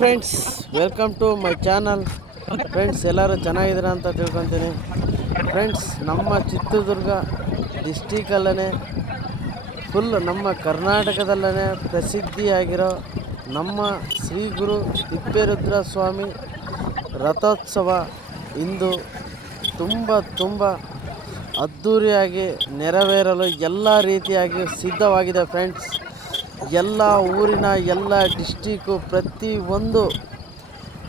Friends, welcome to my channel. Friends, ಎಲ್ಲರೂ ಚೆನ್ನಾಗಿದ್ದೀರಾ ಅಂತ ತಿಳ್ಕೊತೀನಿ. ಫ್ರೆಂಡ್ಸ್, ನಮ್ಮ ಚಿತ್ರದುರ್ಗ ಡಿಸ್ಟಿಕಲ್ಲೇ ಫುಲ್ ನಮ್ಮ ಕರ್ನಾಟಕದಲ್ಲೇ ಪ್ರಸಿದ್ಧಿಯಾಗಿರೋ ನಮ್ಮ ಶ್ರೀ ಗುರು ತಿಪ್ಪೇರುದ್ರ ಸ್ವಾಮಿ ರಥೋತ್ಸವ ಇಂದು ತುಂಬ ಅದ್ಧೂರಿಯಾಗಿ ನೆರವೇರಲು ಎಲ್ಲ ರೀತಿಯಾಗಿ ಸಿದ್ಧವಾಗಿದೆ. ಫ್ರೆಂಡ್ಸ್, ಎಲ್ಲ ಊರಿನ ಎಲ್ಲ ಡಿಸ್ಟಿಕ್ಕು, ಪ್ರತಿಯೊಂದು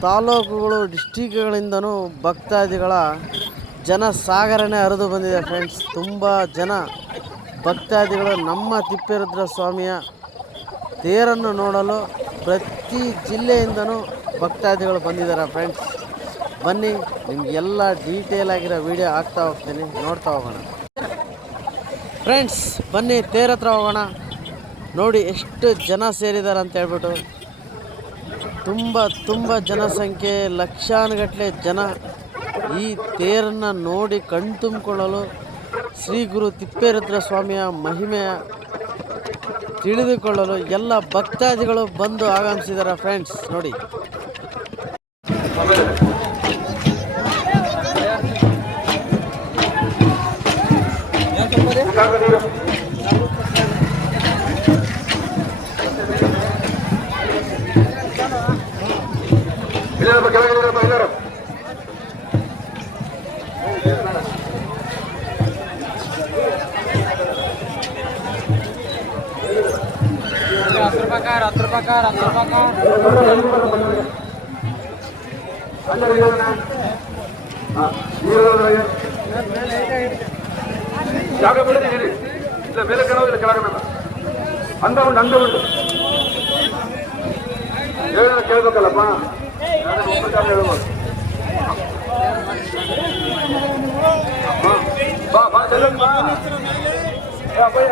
ತಾಲೂಕುಗಳು ಡಿಸ್ಟಿಕ್ಗಳಿಂದನೂ ಭಕ್ತಾದಿಗಳ ಜನಸಾಗರನೇ ಹರಿದು ಬಂದಿದೆ. ಫ್ರೆಂಡ್ಸ್, ತುಂಬ ಜನ ಭಕ್ತಾದಿಗಳು ನಮ್ಮ ತಿಪ್ಪೇರುದ್ರ ಸ್ವಾಮಿಯ ತೇರನ್ನು ನೋಡಲು ಪ್ರತಿ ಜಿಲ್ಲೆಯಿಂದನೂ ಭಕ್ತಾದಿಗಳು ಬಂದಿದ್ದಾರೆ. ಫ್ರೆಂಡ್ಸ್, ಬನ್ನಿ, ನಿಮಗೆಲ್ಲ ಡೀಟೇಲ್ ಆಗಿರೋ ವಿಡಿಯೋ ಹಾಕ್ತಾ ಹೋಗ್ತೀನಿ, ನೋಡ್ತಾ ಹೋಗೋಣ. ಫ್ರೆಂಡ್ಸ್, ಬನ್ನಿ ತೇರ ಹತ್ರ ಹೋಗೋಣ. ನೋಡಿ ಎಷ್ಟು ಜನ ಸೇರಿದ್ದಾರೆ ಅಂತ ಹೇಳ್ಬಿಟ್ಟು. ತುಂಬ ಜನಸಂಖ್ಯೆ, ಲಕ್ಷಾನುಗಟ್ಟಲೆ ಜನ ಈ ತೇರನ್ನು ನೋಡಿ ಕಣ್ತುಂಬಿಕೊಳ್ಳಲು, ಶ್ರೀ ಗುರು ತಿಪ್ಪೇರುದ್ರ ಸ್ವಾಮಿಯ ಮಹಿಮೆಯ ತಿಳಿದುಕೊಳ್ಳಲು ಎಲ್ಲ ಭಕ್ತಾದಿಗಳು ಬಂದು ಆಗಮಿಸಿದ್ದಾರೆ. ಫ್ರೆಂಡ್ಸ್, ನೋಡಿ. ಜಾಗ ಬಿಡದಿರಿ, ಇಲ್ಲ ಮೇಲೆ ಕೆಳಗಿಲ್ಲ ಕೆಳಗಣ ಅಂದ ಉಂಟು ಅಂದ ಉಂಟು ಕೇಳ್ಬೇಕಲ್ಲಪ್ಪ. ಹೇಳ್ಬೋದು. ಬಾ ಬಾ ಚೆಲ್ಲಮ್ಮ ಭಯ.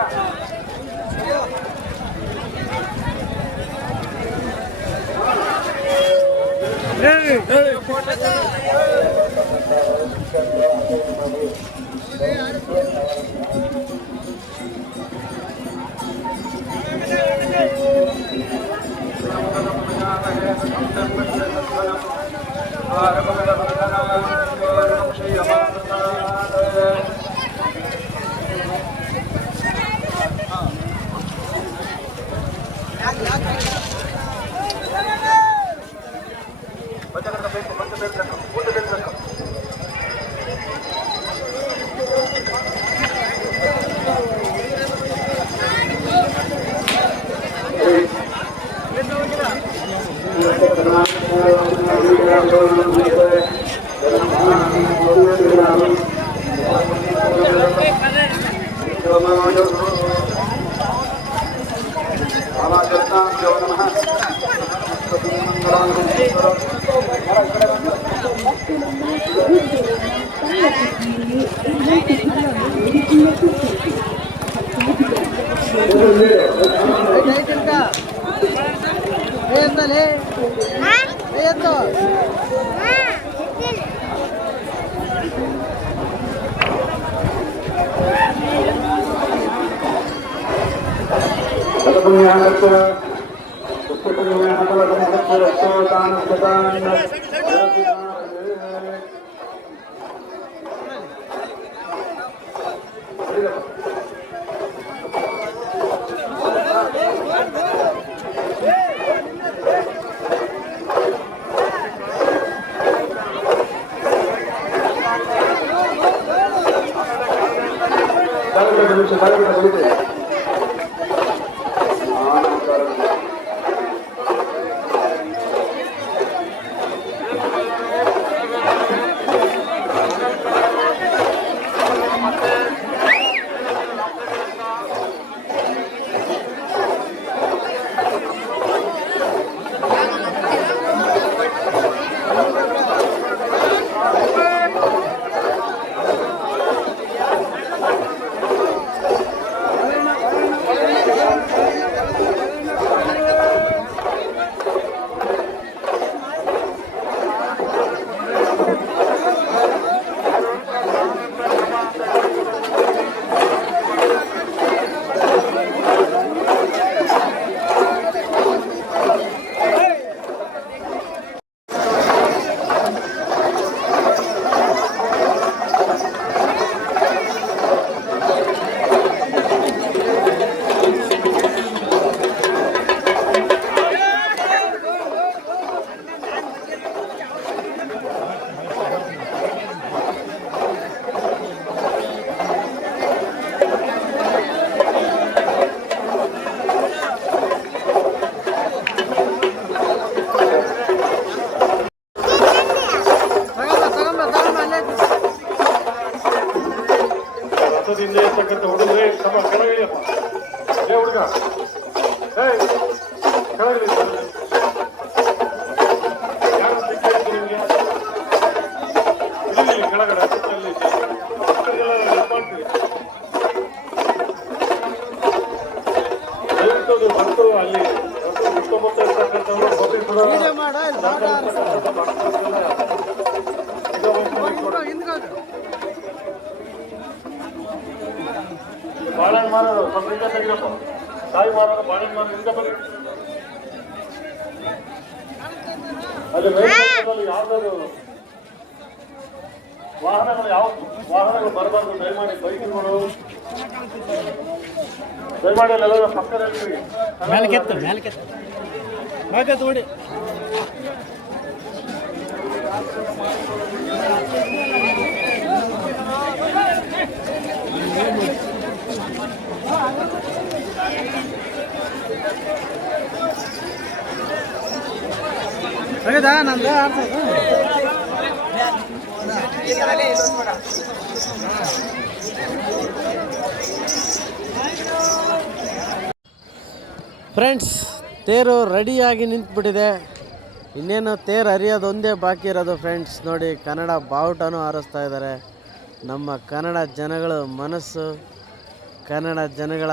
ಬಾಳೆಹಣ್ಣು ಮಾರೋದು ಸ್ವಲ್ಪ ಹಿಂದೆ ತೆಗಿರಪ್ಪ. ಕಾಯಿ ಮಾರೋದು ಬಾಳೆಹಣ್ಣು ಮಾರೋದು ಹಿಂದೆ ಬನ್ನಿ. ಅಲ್ಲಿ ಮೇಲ್ಭಾಗದಲ್ಲಿ ಯಾವ್ದಾದ್ರು ವಾಹನಗಳು ವಾಹನಗಳು ಬರಬಾರ್ದು. ದಯಮಾಡಿ ಬೈಕ್ಗಳು ದಯಮಾಡಿ ಅಲ್ಲೆಲ್ಲ ಪಕ್ಕದಲ್ಲಿ ನೋಡಿ. ನಂದು ಫ್ರೆಂಡ್ಸ್, ತೇರು ರೆಡಿಯಾಗಿ ನಿಂತುಬಿಟ್ಟಿದೆ. ಇನ್ನೇನು ತೇರು ಹರಿಯೋದೊಂದೇ ಬಾಕಿ ಇರೋದು ಫ್ರೆಂಡ್ಸ್. ನೋಡಿ, ಕನ್ನಡ ಬಾವುಟನೂ ಹಾರಿಸ್ತಾ ಇದ್ದಾರೆ. ನಮ್ಮ ಕನ್ನಡ ಜನಗಳ ಮನಸ್ಸು, ಕನ್ನಡ ಜನಗಳ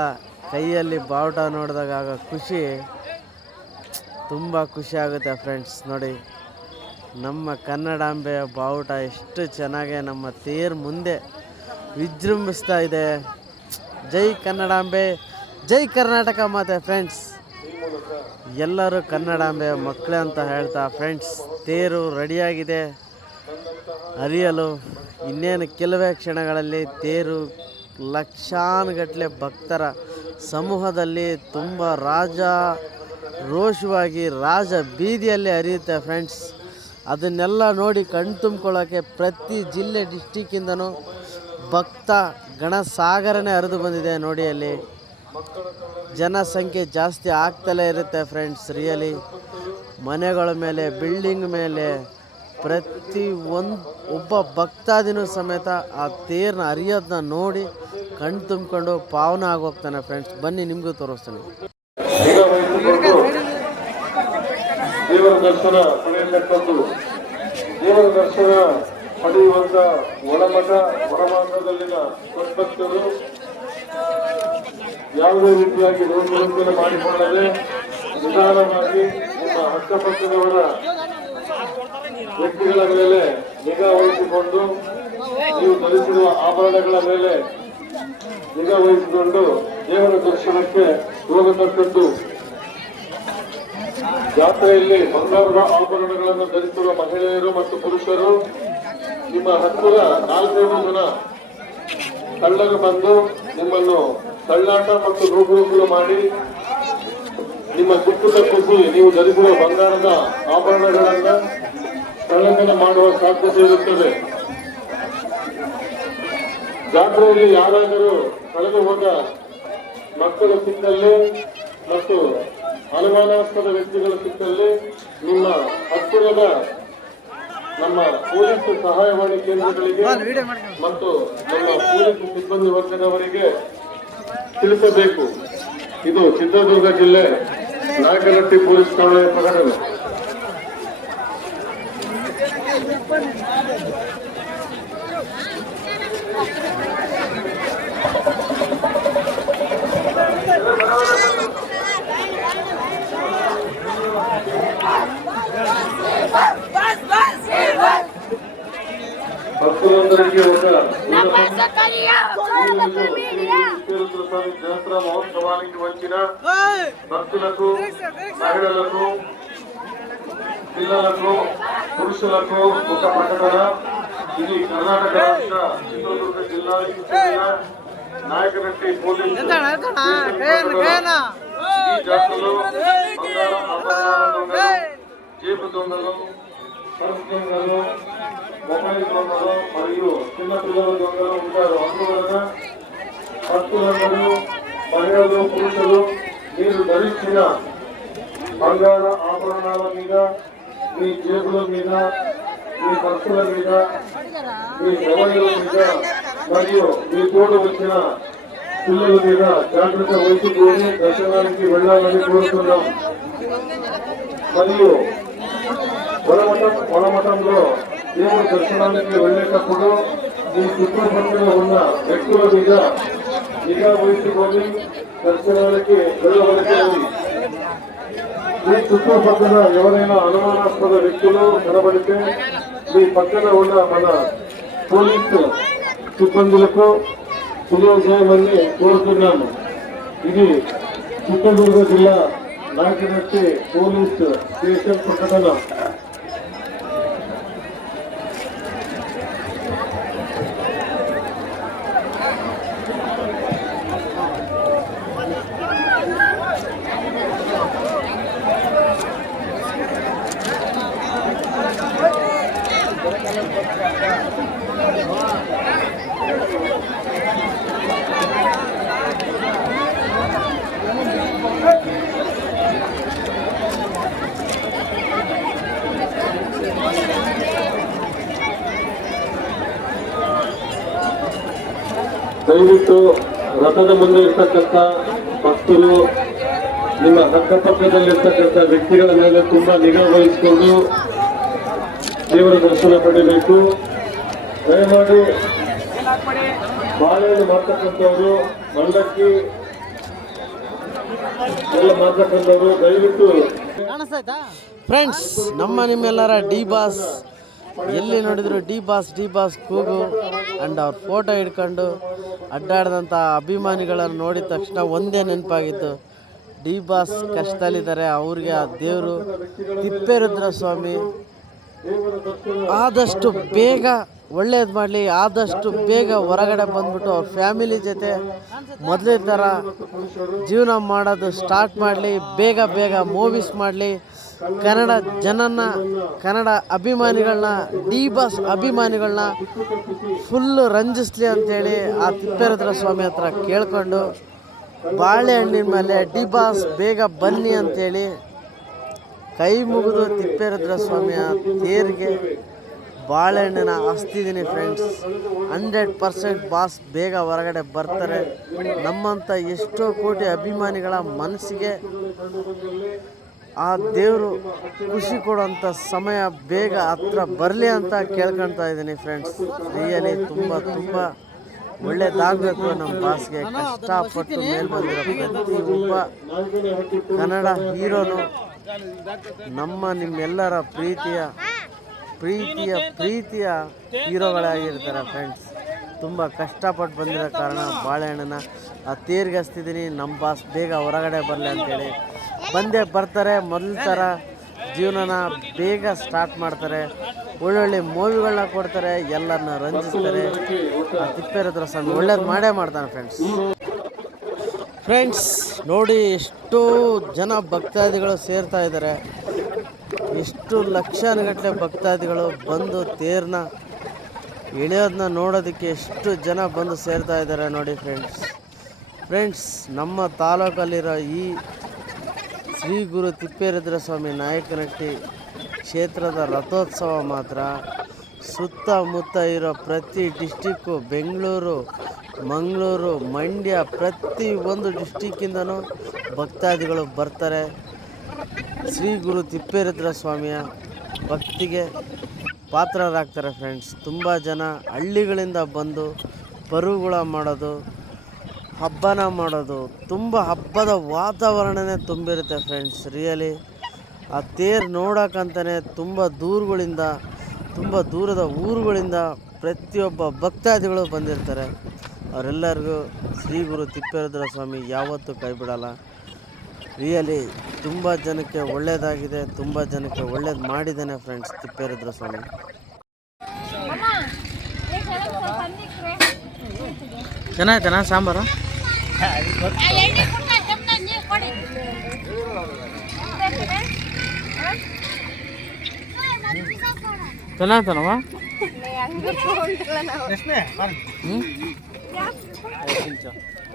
ಕೈಯಲ್ಲಿ ಬಾವುಟ ನೋಡಿದಾಗ ಆಗೋ ಖುಷಿ ತುಂಬ ಖುಷಿ ಆಗುತ್ತೆ ಫ್ರೆಂಡ್ಸ್. ನೋಡಿ, ನಮ್ಮ ಕನ್ನಡಾಂಬೆಯ ಬಾವುಟ ಎಷ್ಟು ಚೆನ್ನಾಗಿ ನಮ್ಮ ತೇರು ಮುಂದೆ ವಿಜೃಂಭಿಸ್ತಾ ಇದೆ. ಜೈ ಕನ್ನಡಾಂಬೆ, ಜೈ ಕರ್ನಾಟಕ ಮಾತೆ ಫ್ರೆಂಡ್ಸ್. ಎಲ್ಲರೂ ಕನ್ನಡಾಂಬೆಯ ಮಕ್ಕಳೇ ಅಂತ ಹೇಳ್ತಾ ಫ್ರೆಂಡ್ಸ್, ತೇರು ರೆಡಿಯಾಗಿದೆ ಹರಿಯಲು. ಇನ್ನೇನು ಕೆಲವೇ ಕ್ಷಣಗಳಲ್ಲಿ ತೇರು ಲಕ್ಷಾನುಗಟ್ಟಲೆ ಭಕ್ತರ ಸಮೂಹದಲ್ಲಿ ತುಂಬ ರೋಷವಾಗಿ ರಾಜ ಬೀದಿಯಲ್ಲಿ ಹರಿಯುತ್ತೆ ಫ್ರೆಂಡ್ಸ್. ಅದನ್ನೆಲ್ಲ ನೋಡಿ ಕಣ್ತುಂಬ್ಕೊಳ್ಳೋಕ್ಕೆ ಪ್ರತಿ ಜಿಲ್ಲೆ ಡಿಸ್ಟಿಕ್ಕಿಂದನೂ ಭಕ್ತ ಗಣಸಾಗರನೇ ಹರಿದು ಬಂದಿದೆ. ನೋಡಿ, ಅಲ್ಲಿ ಜನಸಂಖ್ಯೆ ಜಾಸ್ತಿ ಆಗ್ತಲೇ ಇರುತ್ತೆ ಫ್ರೆಂಡ್ಸ್. ರಿಯಲಿ ಮನೆಗಳ ಮೇಲೆ, ಬಿಲ್ಡಿಂಗ್ ಮೇಲೆ ಒಬ್ಬ ಭಕ್ತಾದಿನೂ ಸಮೇತ ಆ ತೇರನ್ನ ಹರಿಯೋದನ್ನ ನೋಡಿ ಕಣ್ಣು ತುಂಬಿಕೊಂಡು ಪಾವನ ಆಗೋಗ್ತಾನೆ ಫ್ರೆಂಡ್ಸ್. ಬನ್ನಿ, ನಿಮಗೂ ತೋರಿಸ್ತಾನೆ. ದೇವರ ದರ್ಶನ ಪಡೆಯತಕ್ಕದ್ದು, ದೇವರ ದರ್ಶನ ಪಡೆಯುವಂತ ಒಳಮಠ ಹೊರಮಠದಲ್ಲಿನ ಭಕ್ತರು ಯಾವುದೇ ರೀತಿಯಾಗಿ ರೋಗಗಳನ್ನು ಮಾಡಿಕೊಳ್ಳದೆ ನಿಧಾನವಾಗಿ ನಿಮ್ಮ ಅಕ್ಕಪಕ್ಕದವರ ವ್ಯಕ್ತಿಗಳ ಮೇಲೆ ನಿಗಾ ವಹಿಸಿಕೊಂಡು, ನೀವು ಧರಿಸಿರುವ ಆಭರಣಗಳ ಮೇಲೆ ನಿಗಾ ವಹಿಸಿಕೊಂಡು ದೇವರ ದರ್ಶನಕ್ಕೆ ಹೋಗತಕ್ಕದ್ದು. ಜಾತ್ರೆಯಲ್ಲಿ ಬಂಗಾರದ ಆಭರಣಗಳನ್ನು ಧರಿಸಿರುವ ಮಹಿಳೆಯರು ಮತ್ತು ಪುರುಷರು ನಿಮ್ಮ ಹತ್ತಿರ 4-5 ಜನ ಕಳ್ಳರು ಬಂದು ನಿಮ್ಮನ್ನು ತಳ್ಳಾಟ ಮತ್ತು ರೋಗುಗಳು ಮಾಡಿ ನಿಮ್ಮ ಗುಟ್ಟು ತಪ್ಪಿಸಿ ನೀವು ಧರಿಸಿರುವ ಬಂಗಾರದ ಆಭರಣಗಳನ್ನ ಕಳ್ಳತನ ಮಾಡುವ ಸಾಧ್ಯತೆ ಇರುತ್ತದೆ. ಜಾತ್ರೆಯಲ್ಲಿ ಯಾರಾದರೂ ಕಳೆದು ಹೋದ ಮಕ್ಕಳು ಸಿಕ್ಕಲ್ಲಿ ಮತ್ತು ಅನುಮಾನಾಸ್ಪದ ವ್ಯಕ್ತಿಗಳು ಸಿಕ್ಕಲ್ಲಿ ನಿಮ್ಮ ಹತ್ತಿರದ ನಮ್ಮ ಪೊಲೀಸ್ ಸಹಾಯವಾಣಿ ಕೇಂದ್ರಗಳಿಗೆ ಮತ್ತು ನಮ್ಮ ಪೊಲೀಸ್ ಸಿಬ್ಬಂದಿ ವರ್ಗದವರಿಗೆ ತಿಳಿಸಬೇಕು. ಇದು ಚಿತ್ರದುರ್ಗ ಜಿಲ್ಲೆ ನಾಯಕನಹಟ್ಟಿ ಪೊಲೀಸ್ ಠಾಣೆಯ ಪ್ರಕರಣ. ಭಕ್ತರೊಂದರಿಗೆ జాతర మహోత్సవానికి వచ్చిన భక్తులకు, మహిళలకు, పిల్లలకు, పురుషులకు ఒక ప్రకటన. ఇది కర్ణాటక రాష్ట్ర చిత్రదుర్గ జిల్లాకి చెందిన నాయకనహట్టి పోలీసు ఈ జాతరలో బంగారం ఆభరణాల దొంగలు, జేబు దొంగలు, పర్స్ దొంగలు, మొబైల్ దొంగలు మరియు చిన్నపిల్లల దొంగలు ఉంటారు. అందువలన భక్తులందరూ, మహిళలు, పురుషులు మీరు ధరించిన బంగార ఆభరణాల మీద, మీ జేబుల మీద, మీ పర్సుల మీద, మీ మొబైల్ మీద మరియు మీ తోడు వచ్చిన పిల్లల మీద జాగ్రత్త వహించుకొని దర్శనానికి వెళ్ళాలని కోరుతున్నాం. మరియు పొలమఠంలో దేవుడి దర్శనానికి వెళ్ళేటప్పుడు మీ చుట్టుపక్కల ఉన్న వ్యక్తుల మీద నిఘా వహించుకొని దర్శనానికి వెళ్ళవలసినది. ఈ చుట్టుపక్కల ఎవరైనా అనుమానాస్పద వ్యక్తులు కనబడితే మీ పక్కన ఉన్న మన పోలీసు సిబ్బందులకు తెలియజేయమని కోరుతున్నాను. ఇది చిత్తూరు జిల్లా నాయకనట్టి పోలీస్ స్టేషన్ ప్రకటన. ದಯವಿಟ್ಟು ರಥದ ಮುಂದೆ ಇರ್ತಕ್ಕಂಥ ಭಕ್ತರು ನಿಮ್ಮ ಅಕ್ಕಪಕ್ಕದಲ್ಲಿರ್ತಕ್ಕಂಥ ವ್ಯಕ್ತಿಗಳ ಮೇಲೆ ತುಂಬಾ ನಿಗಾ ವಹಿಸಿಕೊಂಡು ದೇವರ ದರ್ಶನ ಪಡೆಯಬೇಕು. ದಯಮಾಡಿ ಬಾಳೆಹಣ್ಣು ಮಾಡ್ತಕ್ಕಂಥವ್ರು, ಮಂಡಕ್ಕಿ ಎಲ್ಲ ಮಾಡ್ತಕ್ಕಂಥವ್ರು ದಯವಿಟ್ಟು. ಫ್ರೆಂಡ್ಸ್, ನಿಮ್ಮೆಲ್ಲರ ಡಿ ಬಾಸ್ ಎಲ್ಲಿ ನೋಡಿದ್ರು ಡಿ ಬಾಸ್ ಕೂಗು ಆ್ಯಂಡ್ ಅವ್ರ ಫೋಟೋ ಹಿಡ್ಕೊಂಡು ಅಡ್ಡಾಡಿದಂಥ ಅಭಿಮಾನಿಗಳನ್ನು ನೋಡಿದ ತಕ್ಷಣ ಒಂದೇ ನೆನಪಾಗಿತ್ತು, ಡಿ ಬಾಸ್ ಕಷ್ಟದಲ್ಲಿದ್ದಾರೆ, ಅವ್ರಿಗೆ ಆ ದೇವರು ತಿಪ್ಪೇರುದ್ರ ಸ್ವಾಮಿ ಆದಷ್ಟು ಬೇಗ ಒಳ್ಳೇದು ಮಾಡಲಿ, ಆದಷ್ಟು ಬೇಗ ಹೊರಗಡೆ ಬಂದ್ಬಿಟ್ಟು ಅವ್ರ ಫ್ಯಾಮಿಲಿ ಜೊತೆ ಮೊದಲೇ ಥರ ಜೀವನ ಮಾಡೋದು ಸ್ಟಾರ್ಟ್ ಮಾಡಲಿ, ಬೇಗ ಮೂವೀಸ್ ಮಾಡಲಿ, ಕನ್ನಡ ಜನನ, ಕನ್ನಡ ಅಭಿಮಾನಿಗಳನ್ನ, ಡಿ ಬಾಸ್ ಅಭಿಮಾನಿಗಳನ್ನ ಫುಲ್ಲು ರಂಜಿಸ್ಲಿ ಅಂಥೇಳಿ ಆ ತಿಪ್ಪೇರುದ್ರ ಸ್ವಾಮಿ ಹತ್ರ ಕೇಳ್ಕೊಂಡು ಬಾಳೆಹಣ್ಣಿನ ಮೇಲೆ ಡಿ ಬಾಸ್ ಬೇಗ ಬನ್ನಿ ಅಂಥೇಳಿ ಕೈ ಮುಗಿದು ತಿಪ್ಪೇರುದ್ರ ಸ್ವಾಮಿಯ ತೇರಿಗೆ ಬಾಳೆಹಣ್ಣಿನ ಹಸ್ತಿದ್ದೀನಿ ಫ್ರೆಂಡ್ಸ್. 100% ಬಾಸ್ ಬೇಗ ಹೊರಗಡೆ ಬರ್ತಾರೆ. ನಮ್ಮಂಥ ಎಷ್ಟೋ ಕೋಟಿ ಅಭಿಮಾನಿಗಳ ಮನಸ್ಸಿಗೆ ಆ ದೇವರು ಖುಷಿ ಕೊಡುವಂಥ ಸಮಯ ಬೇಗ ಹತ್ರ ಬರಲಿ ಅಂತ ಕೇಳ್ಕೊಳ್ತಾ ಇದ್ದೀನಿ ಫ್ರೆಂಡ್ಸ್. ರಿಯಲಿ ತುಂಬ ಒಳ್ಳೇದಾಗಬೇಕು ನಮ್ಮ ಬಾಸ್ಗೆ. ಕಷ್ಟಪಟ್ಟು ಮೇಲೆ ಬಂದಿರೋ ಪ್ರತಿಯೊಬ್ಬ ಕನ್ನಡ ಹೀರೋನು ನಿಮ್ಮೆಲ್ಲರ ಪ್ರೀತಿಯ ಹೀರೋಗಳಾಗಿರ್ತಾರೆ ಫ್ರೆಂಡ್ಸ್. ತುಂಬ ಕಷ್ಟಪಟ್ಟು ಬಂದಿರೋ ಕಾರಣ ಬಾಳೆಹಣ್ಣನ್ನ ಆ ತೇರಿಗೆ ಹಚ್ತಿದ್ದೀನಿ. ನಮ್ಮ ಬಾಸ್ ಬೇಗ ಹೊರಗಡೆ ಬರಲಿ ಅಂತೇಳಿ ಬಂದೇ ಬರ್ತಾರೆ. ಮೊದಲ ಥರ ಜೀವನನ ಬೇಗ ಸ್ಟಾರ್ಟ್ ಮಾಡ್ತಾರೆ, ಒಳ್ಳೊಳ್ಳೆ ಮೂವಿಗಳನ್ನ ಕೊಡ್ತಾರೆ, ಎಲ್ಲರನ್ನ ರಂಜಿಸ್ತಾರೆ. ಆ ತಿಪ್ಪೇರುದ್ರ ಸ್ವಾಮಿ ಒಳ್ಳೇದು ಮಾಡೇ ಮಾಡ್ತಾನೆ ಫ್ರೆಂಡ್ಸ್. ನೋಡಿ ಎಷ್ಟೋ ಜನ ಭಕ್ತಾದಿಗಳು ಸೇರ್ತಾ ಇದ್ದಾರೆ, ಎಷ್ಟು ಲಕ್ಷಾನುಗಟ್ಟಲೆ ಭಕ್ತಾದಿಗಳು ಬಂದು ತೇರನ್ನ ಎಳೆಯೋದನ್ನ ನೋಡೋದಕ್ಕೆ ಎಷ್ಟು ಜನ ಬಂದು ಸೇರ್ತಾ ಇದ್ದಾರೆ ನೋಡಿ ಫ್ರೆಂಡ್ಸ್. ನಮ್ಮ ತಾಲೂಕಲ್ಲಿರೋ ಈ ಶ್ರೀ ಗುರು ತಿಪ್ಪೇರುದ್ರ ಸ್ವಾಮಿ ನಾಯಕನಹಟ್ಟಿ ಕ್ಷೇತ್ರದ ರಥೋತ್ಸವ ಮಾತ್ರ ಸುತ್ತಮುತ್ತ ಇರೋ ಪ್ರತಿ ಡಿಸ್ಟಿಕ್ಕು, ಬೆಂಗಳೂರು, ಮಂಗಳೂರು, ಮಂಡ್ಯ, ಪ್ರತಿ ಒಂದು ಡಿಸ್ಟಿಕ್ಕಿಂದನೂ ಭಕ್ತಾದಿಗಳು ಬರ್ತಾರೆ. ಶ್ರೀ ಗುರು ತಿಪ್ಪೇರುದ್ರ ಸ್ವಾಮಿಯ ಭಕ್ತಿಗೆ ಪಾತ್ರರಾಗ್ತಾರೆ ಫ್ರೆಂಡ್ಸ್. ತುಂಬ ಜನ ಹಳ್ಳಿಗಳಿಂದ ಬಂದು ಪರುಗಳ ಮಾಡೋದು, ಹಬ್ಬನ ಮಾಡೋದು, ತುಂಬ ಹಬ್ಬದ ವಾತಾವರಣನೇ ತುಂಬಿರುತ್ತೆ ಫ್ರೆಂಡ್ಸ್. ರಿಯಲಿ ಆ ತೇರು ನೋಡೋಕ್ಕಂತಲೇ ತುಂಬ ದೂರದ ಊರುಗಳಿಂದ ಪ್ರತಿಯೊಬ್ಬ ಭಕ್ತಾದಿಗಳು ಬಂದಿರ್ತಾರೆ. ಅವರೆಲ್ಲರಿಗೂ ಶ್ರೀ ಗುರು ತಿಪ್ಪೇರುದ್ರ ಸ್ವಾಮಿ ಯಾವತ್ತೂ ಕೈ ಬಿಡಲ್ಲ. ರಿಯಲಿ ತುಂಬ ಜನಕ್ಕೆ ಒಳ್ಳೆಯದಾಗಿದೆ, ತುಂಬ ಜನಕ್ಕೆ ಒಳ್ಳೇದು ಮಾಡಿದ್ದಾನೆ ಫ್ರೆಂಡ್ಸ್ ತಿಪ್ಪೇರುದ್ರ ಸ್ವಾಮಿ. ಚೆನ್ನಾಯ್ತಾನ ಸಾಂಬಾರು? ಚೆನ್ನಾಯ್ತಾನವ?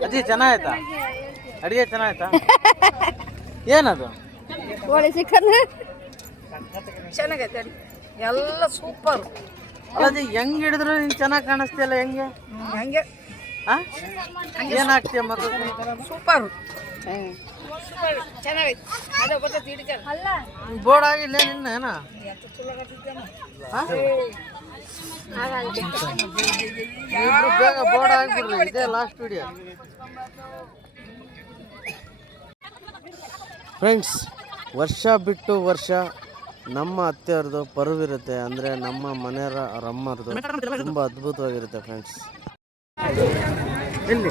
ಅಜ್ಜಿ ಚೆನ್ನಾಯ್ತಾ? ಅಡುಗೆ ಚೆನ್ನಾಯ್ತಾ? ಏನದು? ಕೋಳಿ ಚಿಕನ್ ಚೆನ್ನಾಗೈತೆ, ಎಲ್ಲ ಸೂಪರ್. ಅಲ್ಲಜ್ಜಿ ಹೆಂಗೆ ಹಿಡಿದ್ರು ನೀನು ಚೆನ್ನಾಗಿ ಕಾಣಿಸ್ತಿಯಲ್ಲ, ಹೆಂಗೆ ಹಂಗೆ ಏನಾಗ್ತೀಯ ಮಗ? ಸೂಪರ್ ಚೆನ್ನಾಗೈತೆ. ಅದೇ ಗೊತ್ತೈತಿ ಹಿಡಿತಾರೆ ಅಲ್ಲ, ಬೋರ್ಡ್ ಆಗಿಲ್ಲ ನಿನ್ನ ಏನ? ಬೇಗ ಬೋರ್ಡ್ ಆಗಿಬಿಡ್ರಿ, ಇದೇ ಲಾಸ್ಟ್ ವಿಡಿಯೋ ಫ್ರೆಂಡ್ಸ್. ವರ್ಷ ಬಿಟ್ಟು ವರ್ಷ ನಮ್ಮ ಅತ್ತೆಯವ್ರದ್ದು ಪರ್ವಿರುತ್ತೆ, ಅಂದರೆ ನಮ್ಮ ಮನೆಯವರ ರಮ್ಮರದು ತುಂಬ ಅದ್ಭುತವಾಗಿರುತ್ತೆ ಫ್ರೆಂಡ್ಸ್. ಇಲ್ಲಿ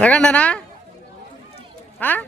ತಗೊಂಡನಾ? ಹಾಂ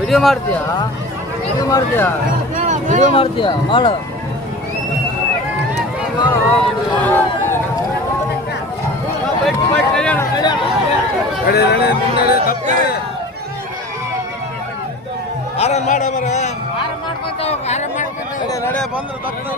ವಿಡಿಯೋ ಮಾಡ್ತೀಯಾ? ಮಾಡು. ಆರಾಮ್ ಮಾಡ ಮರ ನಡೆ ಬಂದ್ರೆ ತಪ್ಪು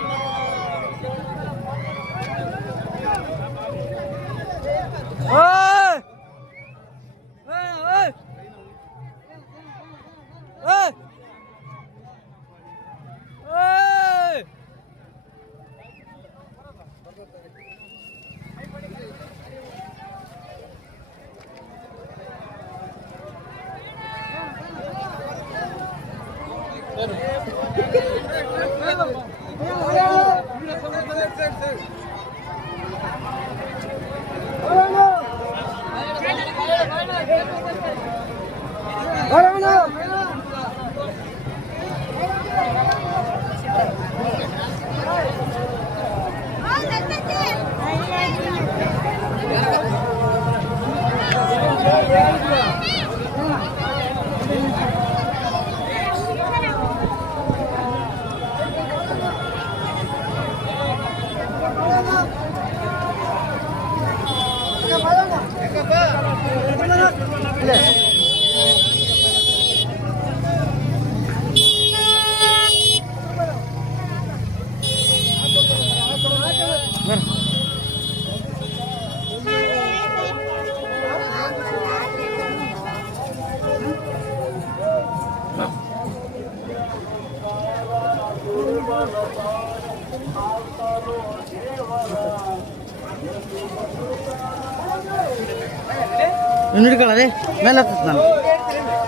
ಇನ್ನು ಹಿಡ್ಕೊಳ್ಳಿ ಮೇಲೆ ಹತ್ತತ್ ನಾನು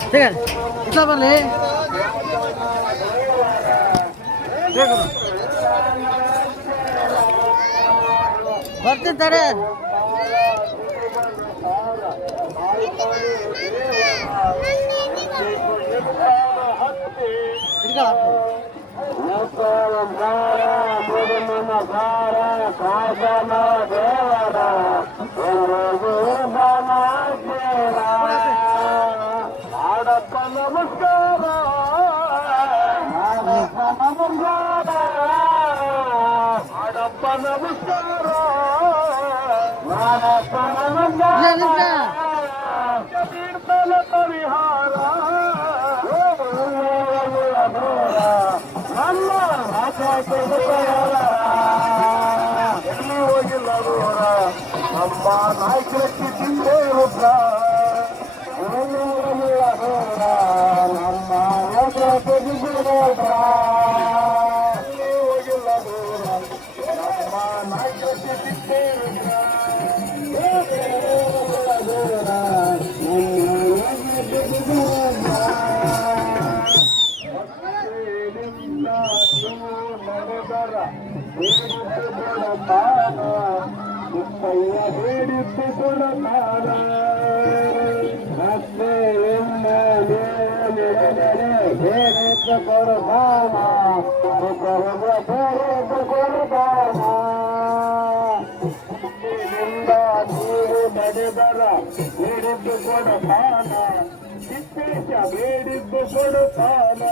ठीक है इतना बरले ಬರ್ತೀನಿ ತಡೆ ನಮ್ಮ ನಾಯಕರಿಗೆ ತಿಂದೇ ರುದ್ರ ನಮ್ಮ ನಾಯಕರಿಗೆ ಹೋಗಿಲ್ಲ ದೂರ ನಮ್ಮ ನಾಯಕರಿಗೆ ತಿಂದೇ ರುದ್ರ ಬೇಡಿದ್ದು ಕೊಡತಾರ ಬೇಡಿದ್ದು ಕೊಡತಾನ ಬೇಡಿದ್ದು ಕೊಡತಾನ ನೀರು ನಡೆದರ ಬೇಡಿದ್ದು ಕೊಡತಾನ ವಿಶೇಷ ಬೇಡಿದ್ದು ಕೊಡತಾನ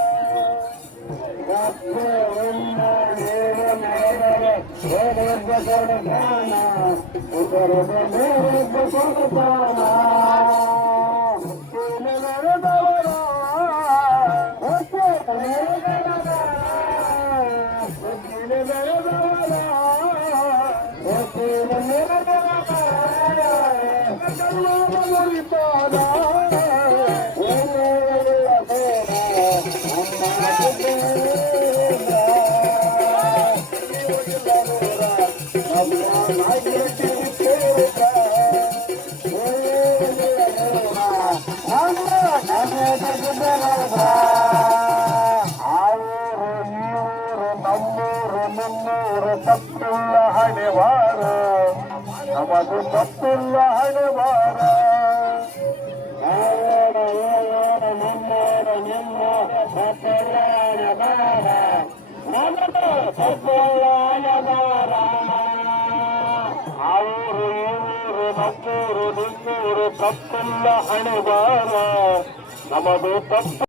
ತಪ್ಪಿಲ್ಲ ಹಣೆವಾರ ನಮದು ತಪ್ಪಿಲ್ಲ ಹಣೆವಾರ ಅವರು ಇವರು ನಮ್ಮೂರು ನಿಮ್ಮೂರು ತಪ್ಪಿಲ್ಲ ಹಣೆವಾರ ನಮದು ತಪ್ಪು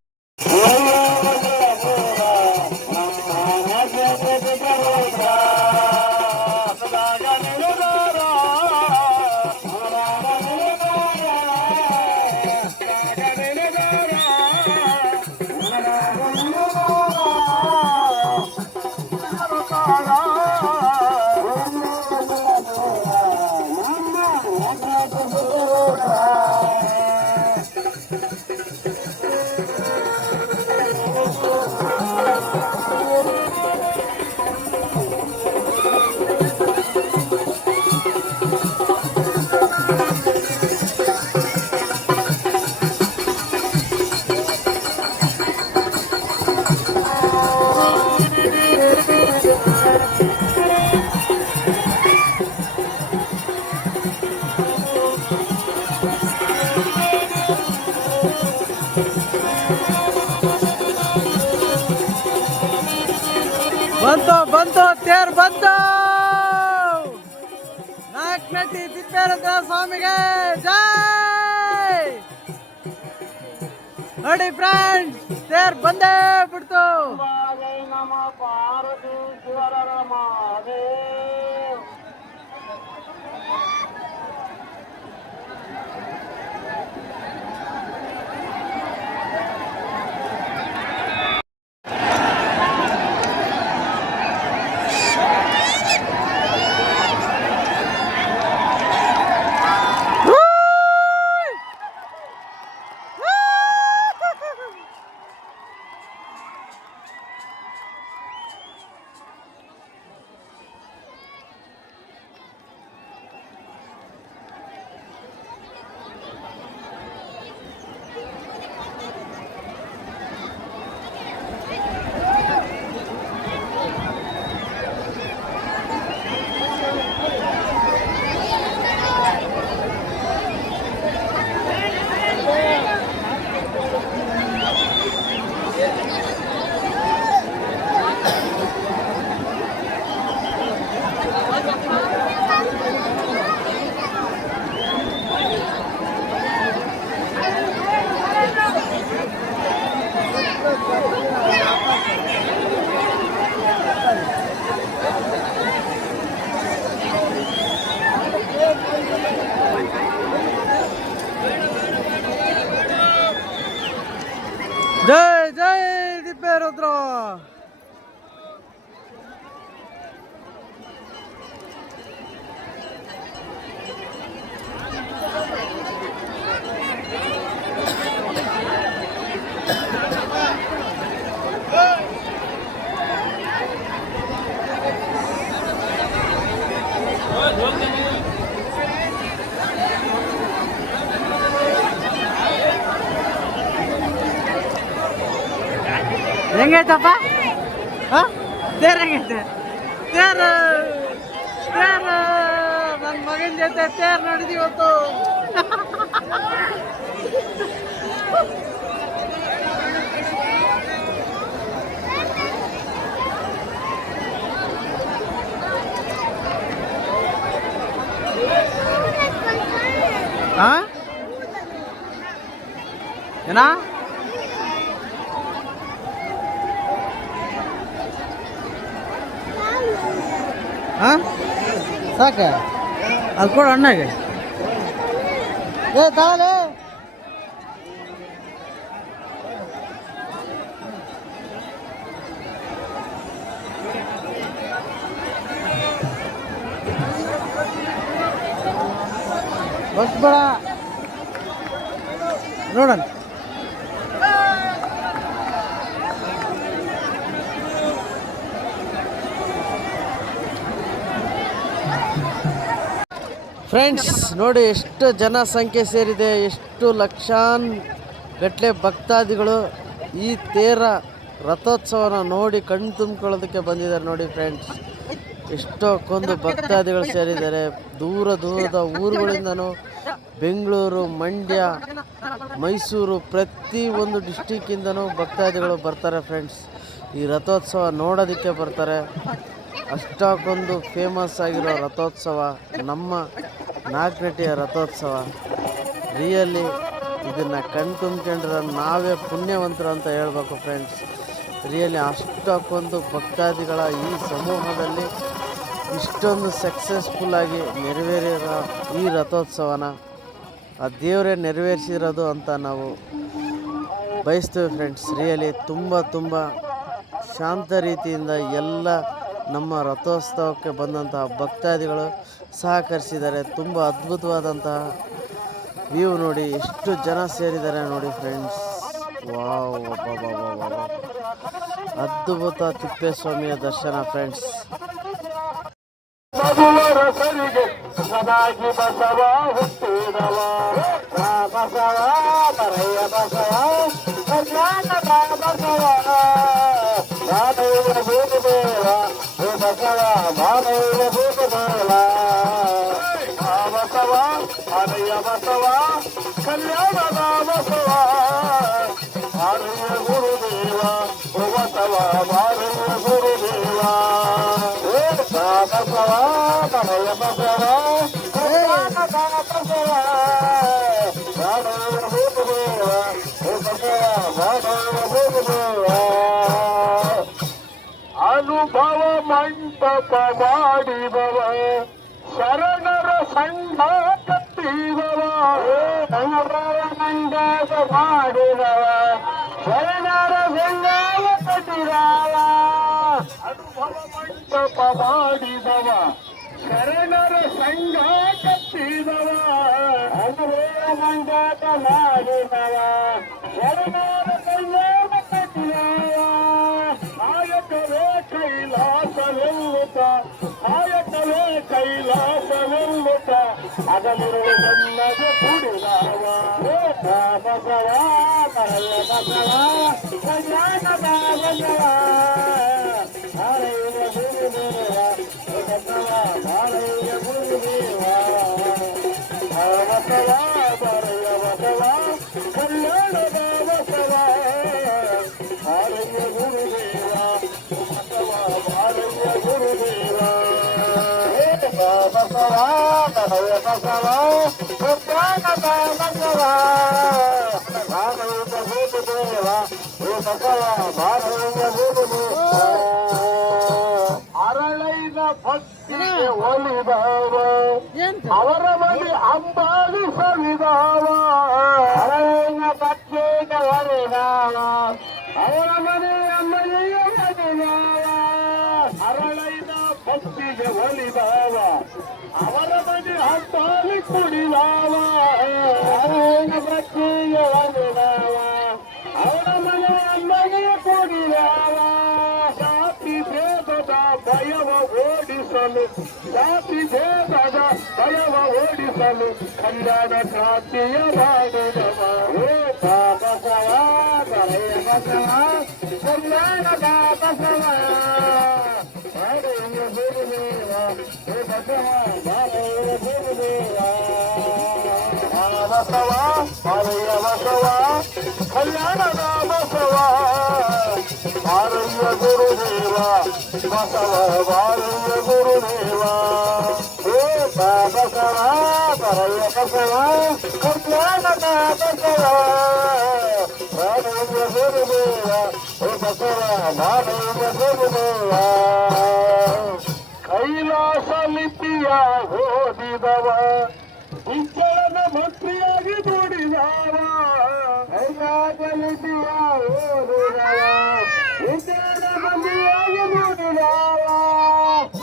ಬಂತು ತೇರ್ ಬಂತು. ನಾಯಕನಟ್ಟಿ ತಿಪ್ಪೇರುದ್ರ ಸ್ವಾಮಿಗೆ ಜೈ. ನೋಡಿ ಫ್ರೆಂಡ್ಸ್, ತೇರ್ ಬಂದೇ ಬಿಡ್ತು. ಜೈ ಜೈ ತಿಪ್ಪೇರುದ್ರ. ಹೆಂಗೈತಪ್ಪ? ತೇರ್ ಹೆಂಗೈತೆ? ತೇರ್ ತೇರ್ ನನ್ನ ಮಗನ ಜೊತೆ ತೇರ್ ನಡೆದಿವತ್ತು. ಏನ ಸಾಕ ಅದು ಕೊಡು ಅಣ್ಣಗೆ. ತಾಳೆ ಬಸ್ ಬೇಡ ನೋಡೋಣ. ಫ್ರೆಂಡ್ಸ್ ನೋಡಿ ಎಷ್ಟು ಜನಸಂಖ್ಯೆ ಸೇರಿದೆ, ಎಷ್ಟು ಲಕ್ಷಾನುಗಟ್ಟಲೆ ಭಕ್ತಾದಿಗಳು ಈ ತೇರ ರಥೋತ್ಸವನ ನೋಡಿ ಕಣ್ಣು ತುಂಬಿಕೊಳ್ಳೋದಕ್ಕೆ ಬಂದಿದ್ದಾರೆ. ನೋಡಿ ಫ್ರೆಂಡ್ಸ್, ಎಷ್ಟೊಂದು ಭಕ್ತಾದಿಗಳು ಸೇರಿದ್ದಾರೆ. ದೂರ ದೂರದ ಊರುಗಳಿಂದನೂ ಬೆಂಗಳೂರು, ಮಂಡ್ಯ, ಮೈಸೂರು ಪ್ರತಿ ಒಂದು ಡಿಸ್ಟಿಕ್ಕಿಂದನೂ ಭಕ್ತಾದಿಗಳು ಬರ್ತಾರೆ ಫ್ರೆಂಡ್ಸ್. ಈ ರಥೋತ್ಸವ ನೋಡೋದಕ್ಕೆ ಬರ್ತಾರೆ. ಅಷ್ಟಕ್ಕೊಂದು ಫೇಮಸ್ ಆಗಿರೋ ರಥೋತ್ಸವ ನಮ್ಮ ನಾಗನಟ್ಟಿಯ ರಥೋತ್ಸವ. ರಿಯಲಿ ಇದನ್ನು ಕಣ್ತುಂಬ್ಕೊಂಡ್ರೆ ನಾವೇ ಪುಣ್ಯವಂತರು ಅಂತ ಹೇಳ್ಬೇಕು ಫ್ರೆಂಡ್ಸ್. ರಿಯಲಿ ಅಷ್ಟಕ್ಕೊಂದು ಭಕ್ತಾದಿಗಳ ಈ ಸಮೂಹದಲ್ಲಿ ಇಷ್ಟೊಂದು ಸಕ್ಸಸ್ಫುಲ್ಲಾಗಿ ನೆರವೇರಿರೋ ಈ ರಥೋತ್ಸವನ ಆ ದೇವರೇ ನೆರವೇರಿಸಿರೋದು ಅಂತ ನಾವು ಬಯಸ್ತೀವಿ ಫ್ರೆಂಡ್ಸ್. ರಿಯಲಿ ತುಂಬ ಶಾಂತ ರೀತಿಯಿಂದ ಎಲ್ಲ ನಮ್ಮ ರಥೋತ್ಸವಕ್ಕೆ ಬಂದಂತಹ ಭಕ್ತಾದಿಗಳು ಸಹಕರಿಸಿದ್ದಾರೆ. ತುಂಬ ಅದ್ಭುತವಾದಂತಹ ವ್ಯೂ ನೋಡಿ, ಎಷ್ಟು ಜನ ಸೇರಿದ್ದಾರೆ ನೋಡಿ ಫ್ರೆಂಡ್ಸ್. ವಾವ್, ಅದ್ಭುತ ತಿಪ್ಪೇಸ್ವಾಮಿಯ ದರ್ಶನ ಫ್ರೆಂಡ್ಸ್. ರಸರಿಗೆ ಸದಾಗಿ ಬಸವ ಹುಟ್ಟಿದವ ಬಸವ ಬರೆಯ ಬಸವ ಕರ್ನಾಟಕ ಬಸವ ಮಾನವ ಭೂತದೇವ ಬಸವ ಮಾನವ ಭೂತದೇವ ಬಸವ ಹರೆಯ ಬಸವ ಕಲ್ಯಾಣದ ಬಸವ ಹರೆಯ ಗುರುದೇವ ಬಸವ ಮಾನವ ಗುರುದೇವ ಮಂಟಪ ಮಾಡಿದವ ಶರಣರ ಸಂಘ ಕಟ್ಟಿದವ ಮಂಡಪ ಮಾಡಿದವ ಶರಣರ ಸಂಘವ ಕಟ್ಟಿದವ ಅನುಭವ ಮಂಟಪ ಮಾಡಿದವ ಶರಣರ ಸಂಘ ಕಟ್ಟಿದವ ಅನುಭವ ಮಂಟಪ ಮಾಡಿದವ ಶರಣರ ಸಂಘವ ಕಟ್ಟಿದವ ಕಾಯಕವೇ ಕೈಲಾಸವೆಲ್ಲುತ್ತ ಕಾಯಕವೇ ಕೈಲಾಸವೆಲ್ಲುತ್ತ ಅದಲಿರುವ ನನ್ನದು ಕುಡಿದವ ಬಸವ ಕರಯ ಬಸವ ಕಲ್ಯಾಣದ ಬಸವ ಹಾರೈಯ ಗುರುದೇವ ಬಸವ ಹಾರೈಯ ಗುರುದೇವ ಬಸವ ಬರೆಯ ಬಸವ ಕಲ್ಯಾಣದ ಬಸವ ಹಾರೈಯ ಗುರುದೇವ ಬಸವ ಹಾರೈಯ ಗುರುದೇವ ಬಸವ ಕರಯ ಬಸವ ಕಲ್ಯಾಣದ ಬಸವ ಹಾರೈಯ ಗುರುದೇವ ಬಸವ ಹಾರೈಯ ಗುರುದೇವ ಅರಳೈದ ಭಕ್ತಿಗೆ ಒಲಿದವ ಅವರ ಮನೆ ಅಂಬಾಲಿಸಲಿದವ ಅರಳೈದ ಭಕ್ತಿಗೆ ಒಲಿದವ ಅವರ ಮನೆ ಅಂಬಲಿಸಲಿದವ ಅರಳೈದ ಭಕ್ತಿಗೆ ಒಲಿದವ ಅವರ ಮನೆ ಅಂಬಾಲಿ ಕುಡಿದವ ಅರಳೈದ ಭಕ್ತಿಗೆ ಒಲಿದವ ಅವರ ಮನೆ ಅಂಬಲಿ ಕುಡಿದವ ಜಾತಿ ಭೇದದ ಭಯವ ಓಡಿಸಲು ಜಾತಿ ಭೇದದ ಭಯವ ಓಡಿಸಲು ಕಲ್ಯಾಣ ಕ್ರಾಂತಿಯ ಮಾಡಿದವ ಬಸವ ಕರೆಯ ಬಸವ ಕಲ್ಯಾಣದ ಬಸವ ಹಾಡೆಯ ಗುರುದೇವ ಬಸವ ಬಾಲೆಯ ಗುರುದೇವ ಬಸವ ಬಾಲೆಯ ಬಸವ ಕಲ್ಯಾಣದ ಬಸವ ಬಾಲೆಯ ಗುರುದೇವ ಬಸವ ಬಾಲೆಯ ಗುರುದೇವ ಬಸವ ಕರೆಯ ಬಸವ ಕಲ್ಯಾಣದ ಬಸವ ಬಾಲೆಯ ಗುರುದೇವ ಬಸವ ಬಾಲೆಯ ಗುರುದೇವ ಕೈಲಾಸ ಲಿಪಿಯ ಓದಿದವ ವಿಜ್ಞಾನ ಮಂತ್ರಿಯಾಗಿ ದುಡಿದವ ಕೈಲಾಸ ಲಿಪಿಯ ಓದಿದವ ವಿಜ್ಞಾನ ಮಂತ್ರಿಯಾಗಿ ದುಡಿದವ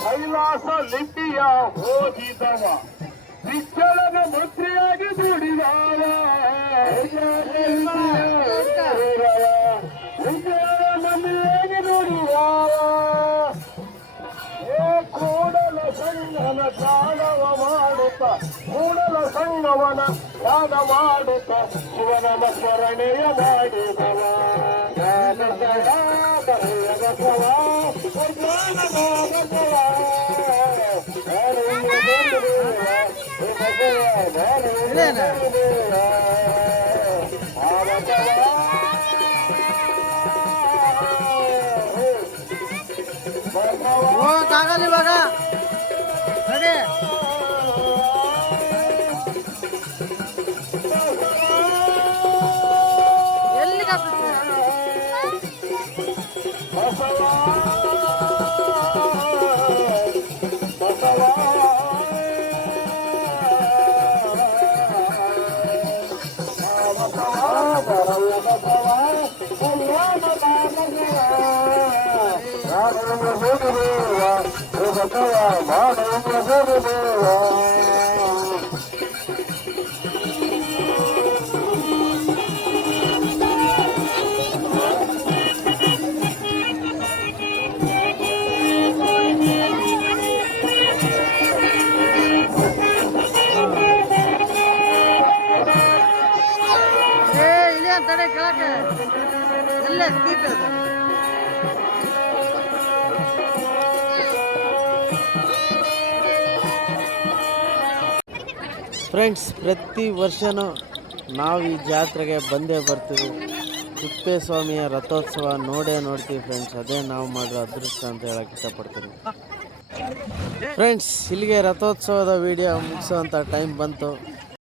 ಕೈಲಾಸ ಲಿಪಿಯ ಓದಿದವ ವಿಜ್ಞಾನ ಮಂತ್ರಿಯಾಗಿ ದುಡಿದವ ವಿಜ್ಞಾನ ಮಂತ್ರಿಯಾಗಿ ದುಡಿದವ ಕೂಡಲ ಸಂಗನ ತ್ಯಾಗವ ಮಾಡುತ್ತ ಕೂಡಲ ಸಂಗವನ ತ್ಯಾಗ ಮಾಡುತ್ತ ಶಿವನ ಸ್ಮರಣೆಯ ಮಾಡಿದವ ಕರೆಯ ಬಸವ ಕಲ್ಯಾಣದ ಬಸವ ಆಗಲ್ಲ ಇವಾಗ ರೆಡಿ ಎಲ್ಲಿಗೆ ಅಂತಾನೆ ಕೇಳಕ್ಕೆ ಎಲ್ಲೇ ಸ್ಪೀಕ್ ಅದು ಫ್ರೆಂಡ್ಸ್, ಪ್ರತಿ ವರ್ಷವೂ ನಾವು ಈ ಜಾತ್ರೆಗೆ ಬಂದೇ ಬರ್ತೀವಿ. ತಿಪ್ಪೇಸ್ವಾಮಿಯ ರಥೋತ್ಸವ ನೋಡ್ತೀವಿ ಫ್ರೆಂಡ್ಸ್. ಅದೇ ನಾವು ಮಾಡೋ ಅದೃಷ್ಟ ಅಂತ ಹೇಳಕ್ಕೆ ಇಷ್ಟಪಡ್ತೀನಿ. ಫ್ರೆಂಡ್ಸ್, ಇಲ್ಲಿಗೆ ರಥೋತ್ಸವದ ವಿಡಿಯೋ ಮುಗಿಸೋವಂಥ ಟೈಮ್ ಬಂತು.